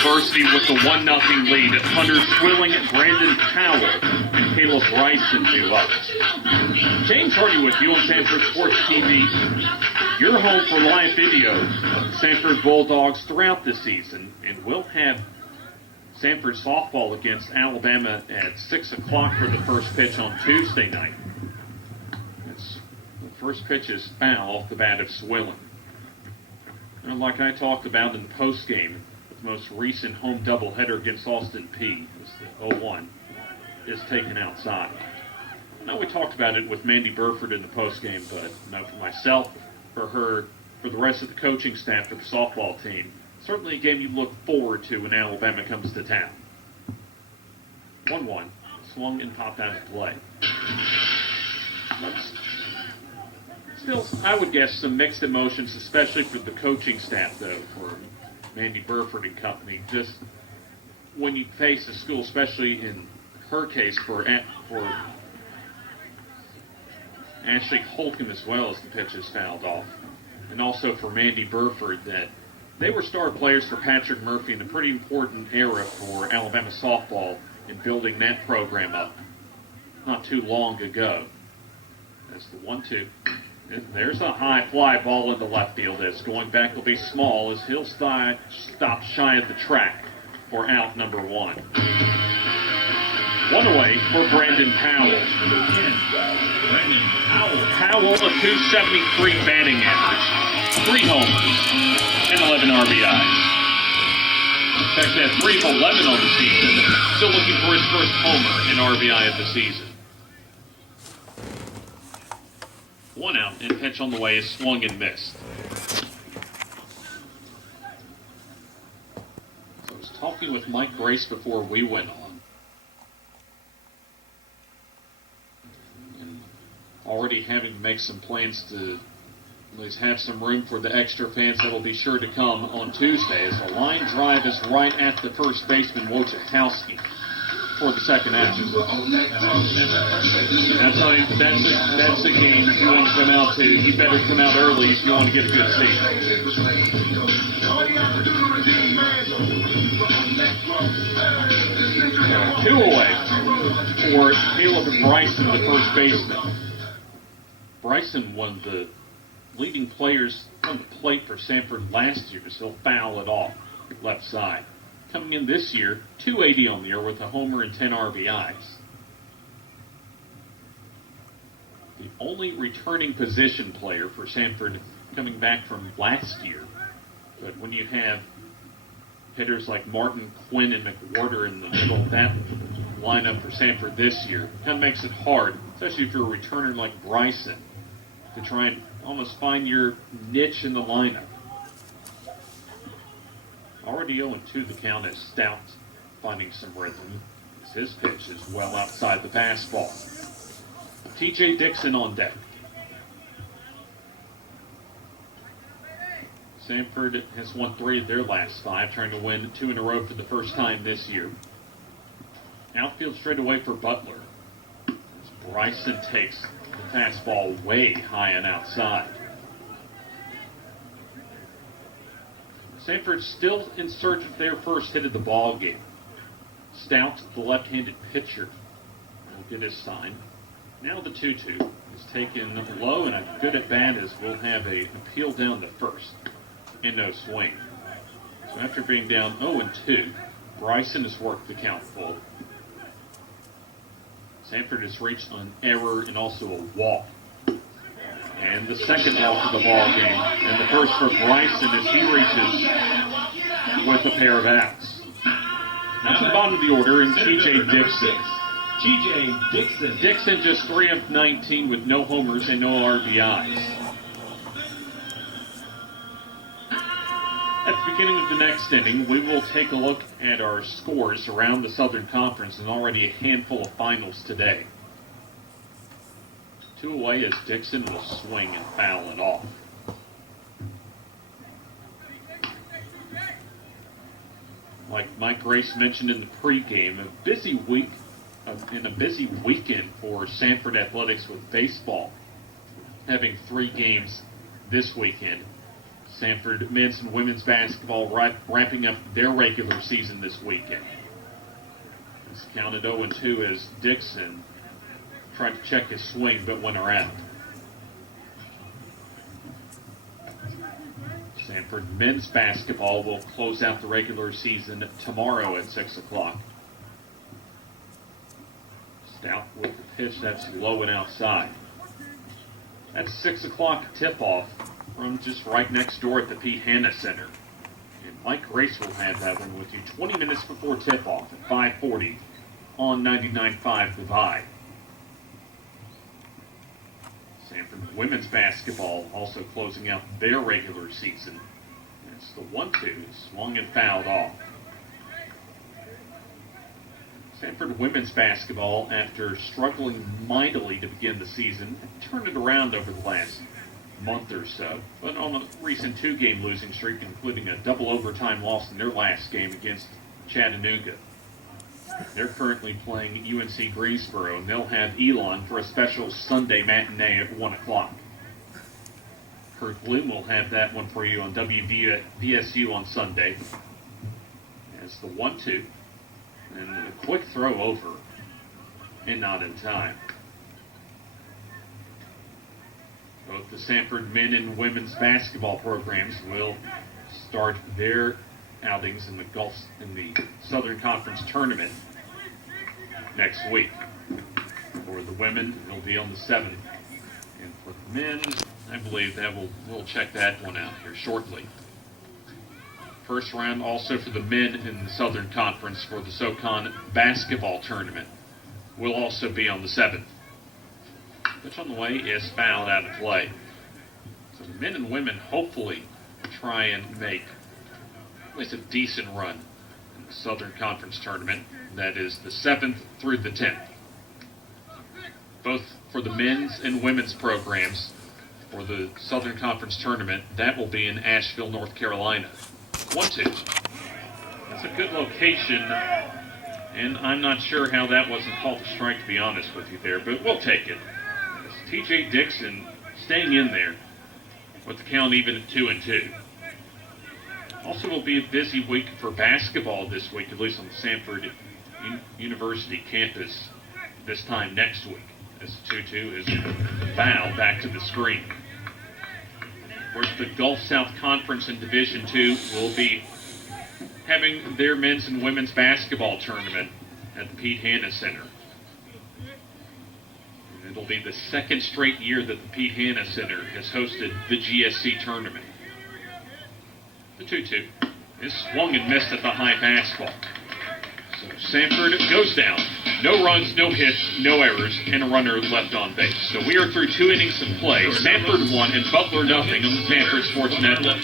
University with the 1-0 lead. Hunter Swilling, Brandon Powell, and Caleb Bryson due up. James Hardy with you on Sanford Sports TV. Your home for live video of the Sanford Bulldogs throughout the season, and we'll have Sanford softball against Alabama at 6 o'clock for the first pitch on Tuesday night. The first pitch is foul off the bat of Swilling. And like I talked about in the postgame, the most recent home doubleheader against Austin P, was the 0-1, is taken outside. I know we talked about it with Mandy Burford in the postgame, but for myself, for her, for the rest of the coaching staff, for the softball team, certainly a game you look forward to when Alabama comes to town. 1-1, swung and popped out of play. Still, I would guess some mixed emotions, especially for the coaching staff, though, for Mandy Burford and company. Just when you face a school, especially in her case for Ashley Holcomb as well, as the pitch is fouled off, and also for Mandy Burford, that they were star players for Patrick Murphy in a pretty important era for Alabama softball in building that program up not too long ago. That's the 1-2. There's a high fly ball in the left field. As going back will be Small as he'll stop shy of the track for out number 1. One away for Brandon Powell. Powell, a .273 batting average, 3 homers, and 11 RBIs. In fact, that's 3 of 11 on the season. Still looking for his first homer and RBI of the season. 1 out, and pitch on the way is swung and missed. So I was talking with Mike Grace before we went on. And already having to make some plans to at least have some room for the extra fans that will be sure to come on Tuesday, as the line drive is right at the first baseman, Wojciechowski, for the second half. That's a game you want to come out to. You better come out early if you want to get a good seat. 2 away for Caleb Bryson, the first baseman. Bryson, one of the leading players on the plate for Sanford last year, so he'll foul it off left side. Coming in this year, .280 on the year with a homer and 10 RBIs. The only returning position player for Sanford coming back from last year. But when you have hitters like Martin, Quinn, and McWhorter in the middle of that lineup for Sanford this year, it kind of makes it hard, especially if you're a returner like Bryson, to try and almost find your niche in the lineup. Already 0-2 the count as Stout finding some rhythm. His pitch is well outside the fastball. T.J. Dixon on deck. Sanford has won 3 of their last 5, trying to win 2 in a row for the first time this year. Outfield straight away for Butler. As Bryson takes the fastball way high and outside. Sanford still in search of their first hit of the ball game. Stout, the left-handed pitcher, will get his sign. Now the 2-2 is taken low, and a good at bat as we'll have an appeal down to first and no swing. So after being down 0-2, Bryson has worked the count full. Sanford has reached an error and also a walk. And the second walk of the ball game, and the first for Bryson as he reaches with a pair of outs. Now to the bottom of the order, and T.J. Dixon. Dixon just 3 of 19 with no homers and no RBIs. At the beginning of the next inning, we will take a look at our scores around the Southern Conference, and already a handful of finals today. 2 away as Dixon will swing and foul it off. Like Mike Grace mentioned in the pregame, a busy week and a busy weekend for Sanford Athletics with baseball, having 3 games this weekend. Sanford men's and women's basketball wrapping up their regular season this weekend. It's counted 0-2 as Dixon tried to check his swing but went around. Sanford men's basketball will close out the regular season tomorrow at 6 o'clock. Stout with the pitch that's low and outside. That's 6 o'clock tip-off from just right next door at the Pete Hanna Center. And Mike Grace will have that one with you 20 minutes before tip-off at 5:40 on 99.5 The Vibe. Sanford women's basketball also closing out their regular season. It's the 1-2, swung and fouled off. Sanford women's basketball, after struggling mightily to begin the season, turned it around over the last month or so, but on a recent 2-game losing streak, including a double overtime loss in their last game against Chattanooga. They're currently playing UNC Greensboro, and they'll have Elon for a special Sunday matinee at 1 o'clock. Kurt Bloom will have that one for you on WVSU on Sunday. As the 1-2, and a quick throw over, and not in time. Both the Sanford men and women's basketball programs will start their outings in the Southern Conference Tournament next week. For the women, it'll be on the 7th. And for the men, I believe that we'll check that one out here shortly. First round also for the men in the Southern Conference for the SoCon basketball tournament will also be on the 7th. Pitch on the way is fouled out of play. So the men and women hopefully try and make at least a decent run in the Southern Conference tournament. That is the 7th through the 10th. Both for the men's and women's programs for the Southern Conference tournament, that will be in Asheville, North Carolina. 1-2. That's a good location, and I'm not sure how that wasn't called a strike, to be honest with you there, but we'll take it. T.J. Dixon staying in there with the count even at 2-2. Also will be a busy week for basketball this week, at least on the Sanford University campus this time next week. As 2-2 is fouled back to the screen. Of course, the Gulf South Conference in Division II will be having their men's and women's basketball tournament at the Pete Hanna Center. And it'll be the second straight year that the Pete Hanna Center has hosted the GSC tournament. The 2-2 is swung and missed at the high fastball. So Sanford goes down. No runs, no hits, no errors, and a runner left on base. So we are through 2 innings of play. Sanford 1 and Butler nothing on the Sanford Sports Network.